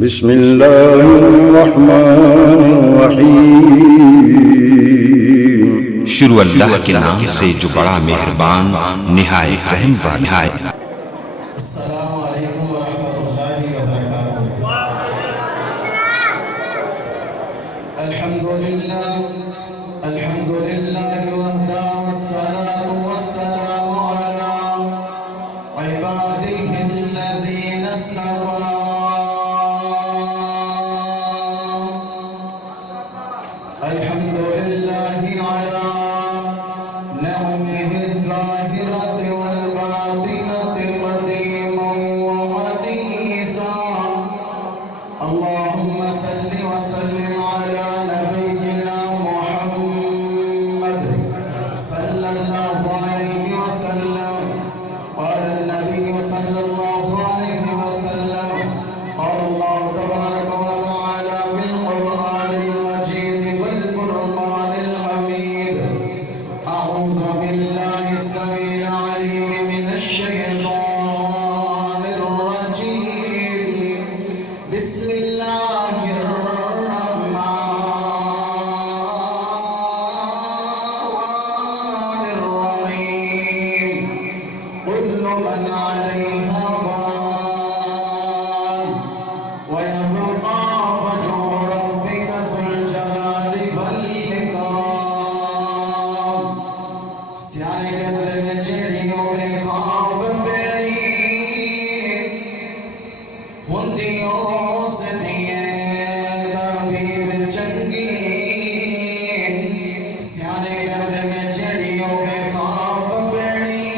بسم اللہ الرحمن الرحیم، شروع اللہ کے نام سے جو بڑا مہربان نہایت رحم والا ہے۔ السلام علیکم ورحمۃ اللہ وبرکاتہ۔ الحمدللہ وحدہ والصلاة والسلام علی عبادہ الذین اصطفیٰ۔ الحمدللہ علی نعمہ الظاہرۃ والباطنۃ قدیما وحدیثا۔ اللہم صل وسلم علی نبینا محمد صلی اللہ علیہ وسلم۔ قال النبی صلی اللہ علیہ وسلم، قال اللہ تبارک وتعالی فی القرآن المجید والفرقان الحمید۔ اعوذ باللہ السمیع العلیم من الشیطان الرجیم، بسم اللہ الرحمن الرحیم۔ كل من عليها فان ويبقى وجه ربك ذو الجلال والإكرام۔ سیانے گندے میں چڑیوں میں خواب بیڑی ہندیوں سے دیے تعبیر چنگی۔ سیانے گندے میں چڑیوں میں خواب بیڑی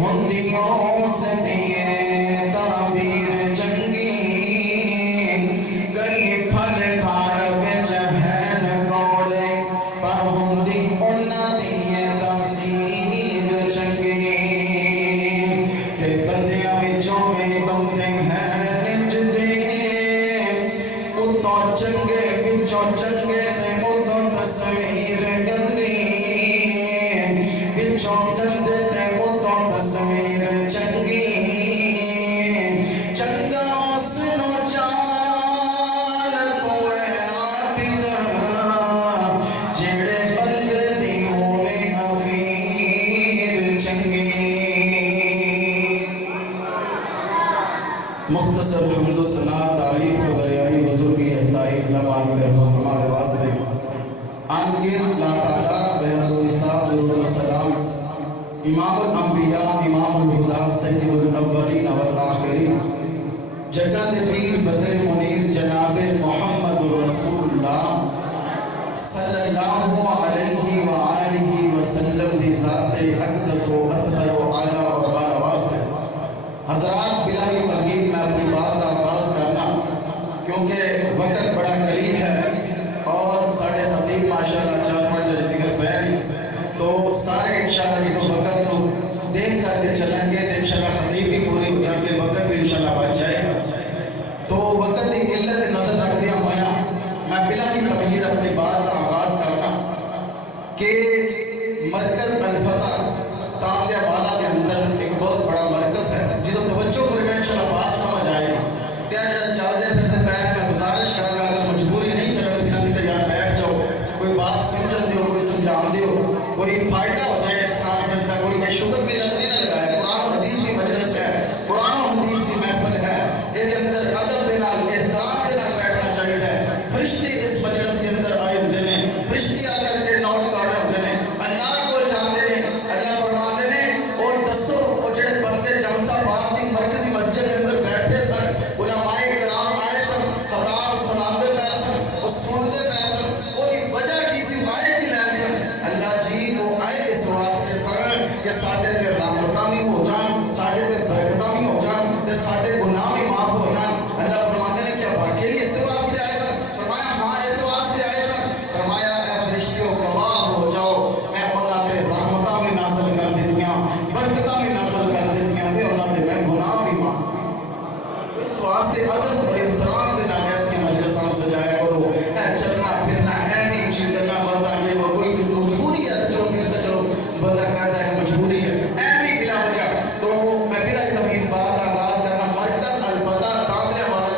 ہندیوں سے دیے تعبیر چنگی۔ کئی پھل کھار وچ ہین کوڑے پر ہندی انہاں دیے تاثیر چنگی۔ تے بندیاں وچوں میرے بندے ہیں نجدے، اتوں چنگے وچوں چنگے تے اتوں تصویر گندی، وچوں گندے تے اتوں تصویر چنگی۔ چنگا اس نو جان کوئے عابد، جڑے بندے دی ہوے اخیر چنگی۔ مختصر حمد و ثنا تعریف و بریائی حضور کی اہدائی لمحات کے رفع سماع واسطے ان کے لا تعداد بیعت و اصحاب رسول السلام، امام الانبیاء امام الہدا سید الاولین والآخرین، جگہ پیر بدر منیر جناب محمد رسول اللہ صلی اللہ علیہ وآلہ وسلم دی ذات اقدس و اطہر و اعلیٰ اور بالا واسطے۔ حضرات بلا ہی ترغیب میں اپنی بات کا آغاز کرنا، کیونکہ وقت بڑا قریب ہے اور ساڑھے خطیب ماشاءاللہ 4-5 بجے تک بیٹھ، تو سارے انشاءاللہ یہ تو وقت کو دیکھ کر کے چلیں گے تو انشاءاللہ خطیب بھی پورے ہو جائیں گے، وقت بھی انشاءاللہ بچ جائے گا۔ تو وقت کی قلت نظر رکھ دیا ہوا میں بلا ہی تمہید اپنی بات کا آغاز کرنا کہ مرکز الفتح تالیہ والا کے اندر ایک بہت بڑا مرکز ہے، جدو توجہ کریں انشاءاللہ بات سمجھ آئے گا۔ تیرا چل دے پھرتے پیر میں گزارش کروں گا، اگر مجبوری نہیں چلے پھر نہیں تو یار بیٹھ جاؤ، کوئی بات سمجھ دے ہو، کوئی سمجھا دے ہو، کوئی فائدہ ہو جائے اس کام میں سے، کوئی شکر بھی نظری نہ لگائے۔ قرآن و حدیث کی مجلس ہے، قرآن و حدیث کی محفل ہے، اس کے اندر ادب دے نال احترام دے نال بیٹھنا چاہیے ہے۔ فرشتے اس مجلس کے اندر آئے ہوتے ہیں، فرشتے آ کر کے نوٹ کر رہے ہوتے ہیں، اللہ کو جانتے ہیں، اللہ فرماتے ہیں اور دسو وہ جڑے بندے جلسہ باز کی مرکزی مسجد کے اندر بیٹھے سن، علماء کرام آئے سن، خطاب سناتے پئے سن، وہ سنتے پئے سن، وہ کی وجہ کی سی وائے سی لے سن۔ اللہ جی وہ آئے اس واسطے سن کہ ساڈے تے رحمتاں بھی ہو جان، ساڈے تے برکتاں بھی ہو جان، تے ساڈے گناہ بھی معاف ہو جان۔ اللہ فرماتے ہیں کیا واقعی اس واسطے آئے سن؟ فرمایا ہاں اس واسطے آئے سن۔ فرمایا اے فرشتیوں گواہ ہو جاؤ، میں انہاں تے رحمتاں بھی نازل کر دتیاں، برکتاں بھی نازل کر دتیاں، تے انہاں تے میں گناہ بھی معاف۔ اس واسطے ادب اور احترام دے نال ایسی مجلساں سجایا کرو۔ اے چلنا پھرنا ہے نہیں چیز گلا باتاں یہ وہ کوئی مجبوری ہے، چلو پھر چلو بندہ کہتا ہے مجبوری ہے، اے نہیں بلا وجہ۔ تو میں بلا تمہید بات آغاز کرنا، مرکز الفتح تالیہ والا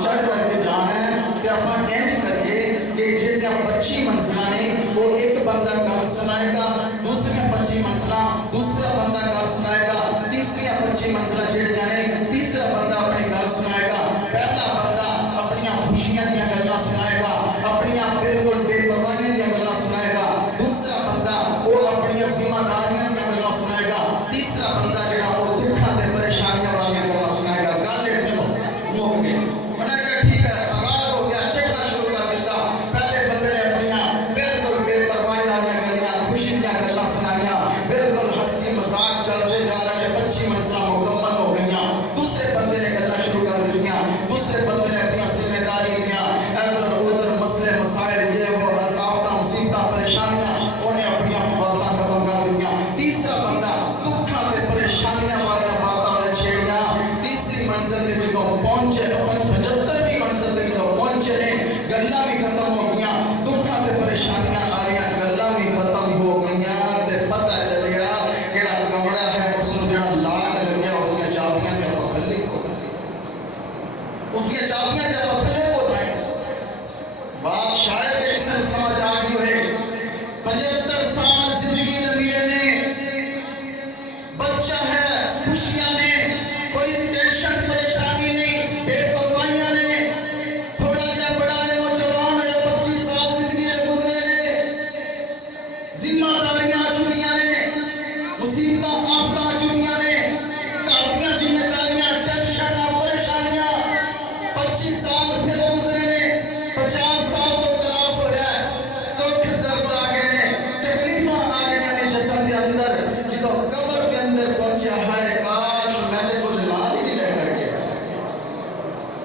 چڑھ کر کے جانا ہے کہ اپنا اینڈ کریے کہ جڑیاں 25 منزلہ نے وہ ایک بندہ گل سنائے گا، دوسری 25 منزلہ دوسرا بندہ گل سنائے گا، تیسری 25 منزلہ جڑیاں نے تیسرا بندہ اپنی گل سنائے گا، پہلا بندہ اپنی خوشیاں دیا گلاں سنائے گا، اپنی بالکل بے پرواہی دیا گلاں سنائے گا، دوسرا بندہ وہ اپنی ذمہ داریاں دیا گلاں سنائے گا، تیسرا بندہ جڑا وہ دکھاں تے پریشانیاں والی گلاں سنائے گا۔ گل ایک مک گئی، انہوں نے کہا ٹھیک ہے، آغاز ہو گیا، چڑھنا شروع کر دیتا۔ پہلے بندے نے اپنی بالکل بے پرواہی والی گلاں خوشی دیا گلاں سنائیاں، بالکل ہنسی مذاق چلتے جا رہے 25 منزلہ مکمل ہو گئیاں۔ دوسرے بندے نے گلاں شروع کر دیا، دوسرے بندے نے اپنی ذمہ داری دیا، ادھر ادھر مسئلے مسائل یہ وہ عذاباں مصیبتاں پریشانیاں انہیں اپنی باتاں ختم کر دیا۔ تیسرا بندہ دکھاں تے پریشانیاں والی باتاں نے چھیڑیاں۔ تیسری منزل تے جدوں پہنچے 75ویں منزل تے جدوں پہنچے نے گلاں بھی ختم ہو گئیاں، دکھاں تے پریشانیاں آئیاں، گلاں بھی ختم ہو گئیاں تے پتہ چلیا کیڑا کمرہ ہے اس نوں جڑا لاک لگیا اس دی چابیاں تے پکھلے کو اس دی چابیاں تے پکھلے کو دائیں بات شاید کہ اس سے سمجھ آ گئی ہوئے 75 سال زندگی نبی نے بچہ ہے، خوشیاں نے، کوئی ٹینشن پریشانی نہیں، بے پروائیاں نے، تھوڑا جا بڑا ہے نوجوان ہے 25 سال زندگی نے گزرے نے، ذمہ داریاں چنیاں نے، مصیبتاں آفتاں چنیاں نے، کافیاں ذمہ داریاں، ٹینشن پریشانیاں، 25 سال پھر گزرے نے، 50 سال تو کلاس ہویا ہے، دکھ درد آ گئے نے، تکلیفاں آ گئے نے جسم کے اندر، جدو قبر کے اندر پہنچیا ہے کاش میں نے کچھ لال ہی نہیں لے کر کے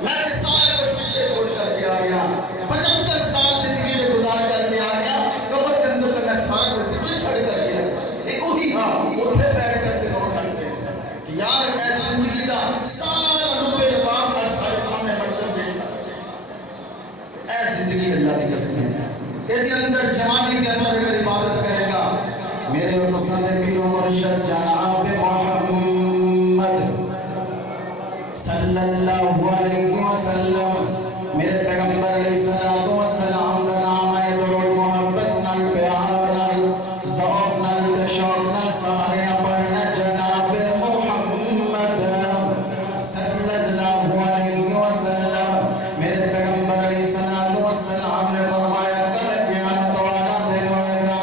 میں نے سارے کو پیچھے چھوڑ کر کے آ گیا، 75 سال زندگی میں گزار کر کے آ گیا، قبر کے اندر تو میں سارے کو پیچھے چھوڑ کر گیا۔ ایک وہی ہاں اتنے بیٹھ کر کے روٹ کرتے کہ یار اے زندگی کا سارا روپے باپ اور سارے سامنے منظر دیکھتا اے زندگی اللہ کی قسم ہے، اس اندر جوانی کے اندر اگر عبادت کرے گا میرے پسند پیر و مرشد جناب محمد صلی اللہ علیہ وسلم میرے پیغمبر علیہ الصلوۃ والسلام کا نام ہے، درود محبت نال پیار نال ذوق نال شوق نال سارے پڑھنا جناب محمد صلی اللہ علیہ وسلم میرے پیغمبر علیہ الصلوۃ والسلام نے فرمایا کل قیامت والا دن ہوئے گا،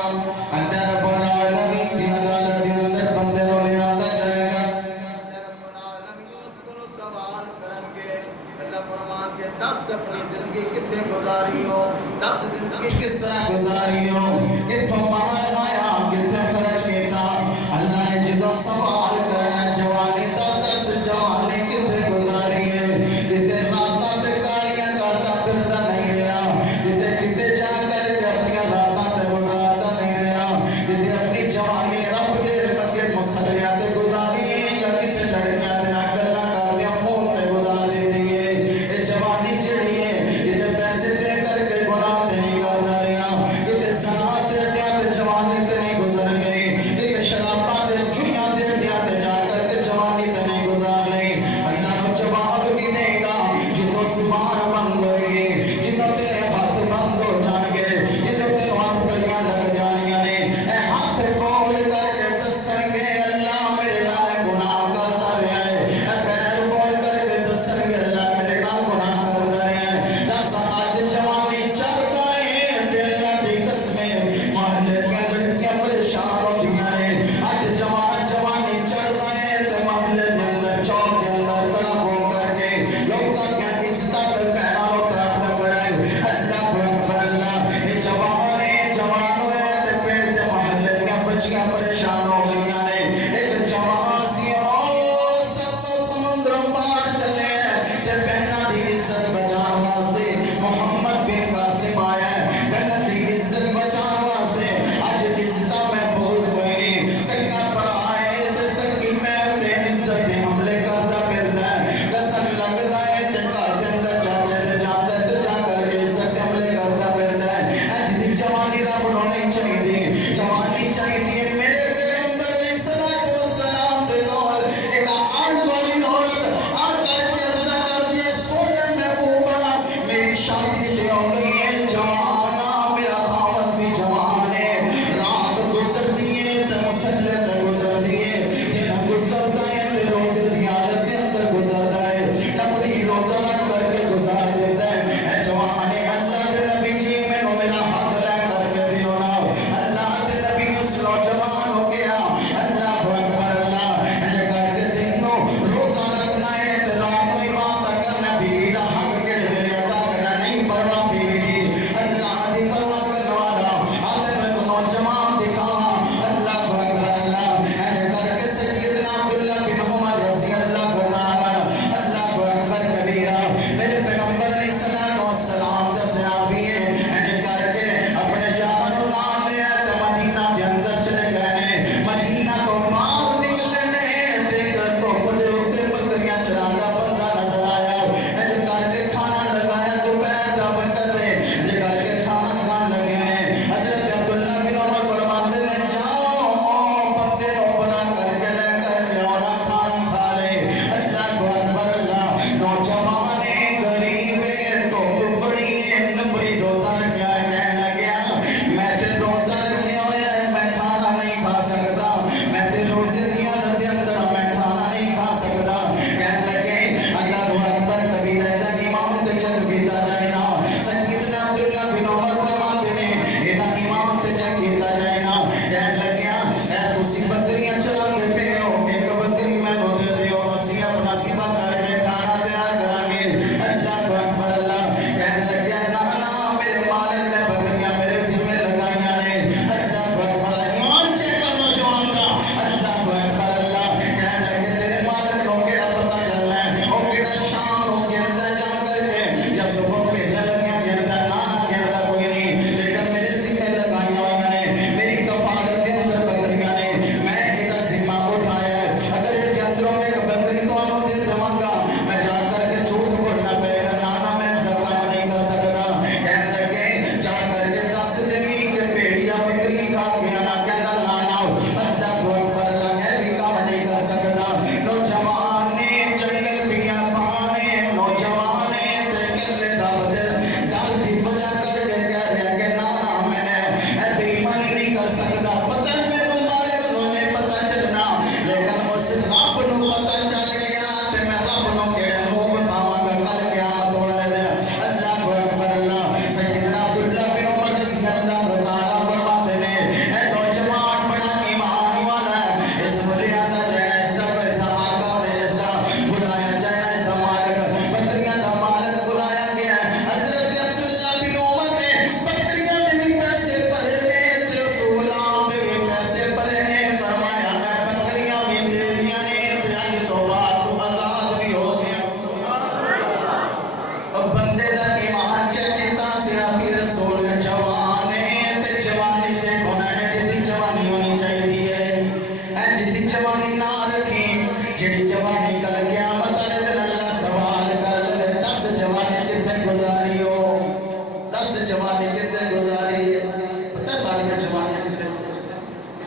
اللہ رب العالمین کی عدالت کے اندر بندے کو لے آتا جائے گا، اللہ رب العالمین اس کو سوال کریں گے، اللہ فرمان کے 10 اپنی زندگی کتنے گزاری ہو، 10 زندگی کس طرح گزاری ہو، کتوں مال آیا کتنے خرچ کیتا، اللہ نے جدو سوال کرنا جوانی دا 10 جوانی کتنے گزاری ہے، کتنے راتاں تے کاریاں کرتا پھرتا نہیں رہا، کتنے جا کر کے اپنی راتاں تے گزارتا نہیں رہا، کتنے اپنی جوانی رب دے لگے مسلیاں سے گزاری یا کسی لڑکیاں تے نہ کرنا کر دیا منہ تے گزار دیتی ہے، یہ جوانی جڑی ہے کتنے پیسے دے کر کے گناہ تے نہیں کرتا رہا، کتنے زنا سے تے جوانی تے نہیں گزر گئی، کتنے شراباں تے چوریاں تے تے جا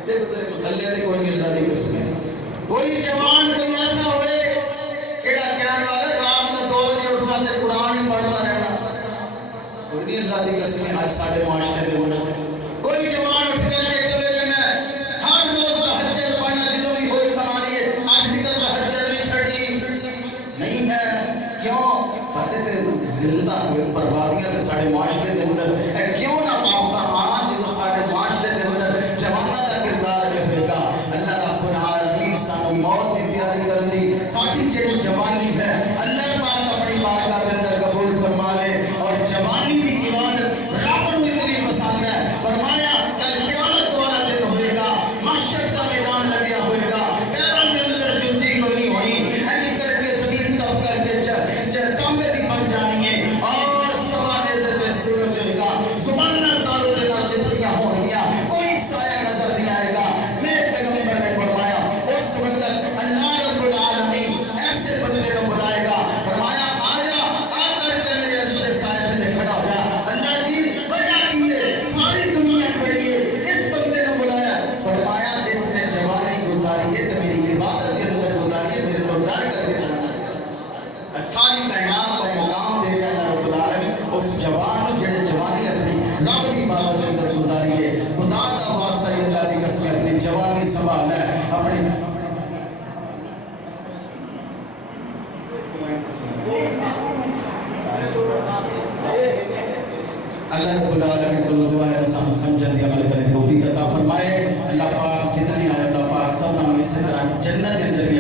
مسلے دے کوئی اللہ دی قسم کوئی جوان کوئی ایسا ہوئے کیڑا کہنے والا رات میں 2 بجے اٹھتا تے قرآن ہی پڑھتا رہنا کوئی نہیں اللہ دی قسم آج ساڑھے معاشرے دے ہوئے کوئی جوان اٹھ کر کے تو لیکن ہے ہر روز تہجد پڑھنا جدوں بھی ہوئی سمالیے آج دیگر تہجد نہیں چھڑی نہیں ہے کیوں ساڑھے تے زندہ بربادیاں تے ساڑھے معاشرے دے اندر اے کیوں نہ پاؤتا آن جدوں ساڑھے معاشرے دے اندر جوانہ دا کردار دے ہوئے گا اللہ رب العالمین سانو موت دی تیاری کر دی ساتھی جڑی جوانی ہے اللہ پاک اپنی بارگاہ دے اندر قبول فرما لے اور جوانی دی عبادت رب نو اتنی پسند ہے فرمایا کل قیامت والا دن ہوئے گا محشر کا میدان لگیا ہوئے گا پیروں کے اندر جوتی کوئی نہیں ہونی ایجی کر کے زمین تب کر کے تانبے دی بن جانی ہے اور سوانے سے دے سورج ہوئے گا زبانہ دارو دینا چتریاں ہونگیاں کوئی سایہ نظر نہیں آئے گا میرے پیغمبر نے فرمایا اس وقت اللہ رب العالمین ایسے بندے کو بلائے گا فرمایا آیا آ کر کے میرے عرش سایہ نے کھڑا ہو جا اللہ کی وجہ کی ہے ساری دنیا کھڑی ہے اس بندے کو بلایا فرمایا اس نے جوانی گزاری ہے تو میری عبادت کے اندر گزاری ہے میرے تو ڈر کر کے ساری کائنات کو مقام دے گیا اللہ رب العالمین اس جوان جڑے جوانی اپنی رب کی عبادت کے اندر گزاری ہے خدا کا واسطہ یہ اللہ کی قسم اپنی جوانی سنبھال ہے اپنی اللہ رب العالمین کو دعا ہے سب سمجھن دی عمل کرے توفیق عطا فرمائے اللہ پاک جتنے آئے اللہ پاک سب ہم اسی طرح جنت کے ذریعے